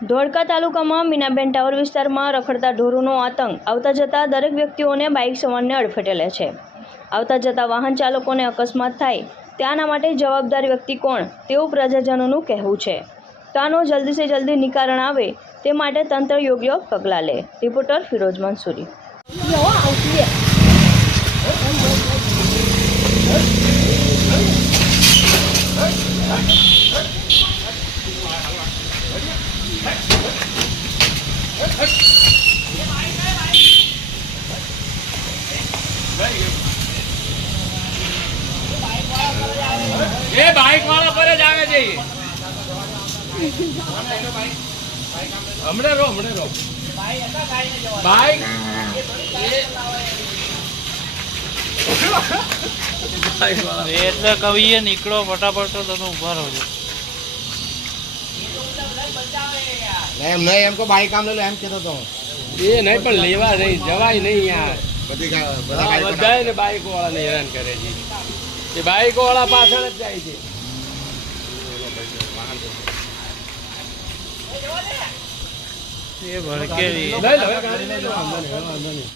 ધોળકા તાલુકામાં મીનાબેન ટાવર વિસ્તારમાં રખડતા ઢોરોનો આતંક આવતા જતા દરેક વ્યક્તિઓને બાઇક સવારને અડફેટે લે છે। આવતા જતા વાહન ચાલકોને અકસ્માત થાય ત્યાંના માટે જવાબદાર વ્યક્તિ કોણ તેવું પ્રજાજનોનું કહેવું છે। તો આનો જલ્દી સે જલ્દી નિકારણ આવે તે માટે તંત્ર યોગ્ય પગલાં લે। રિપોર્ટર ફિરોઝ મંસૂરી। ये बाइक वाला पर जावे चाहिए हमने रो बाइक એટલે કવિએ નીકળો ફટાફટ તો તમે ઉભા રહો છો। એમ નહીં એમ કો બાઈક કામ લે લો એમ કહેતો તો ये नहीं पर लेवा नहीं जवाई नहीं यार बधाई ने बाइक वाला ने हैरान करे जी ये बाइक वाला पाछળ જ જાય છે એ ભડકેલી લઈ લો ગાડી લઈ લો વાંધો નહીં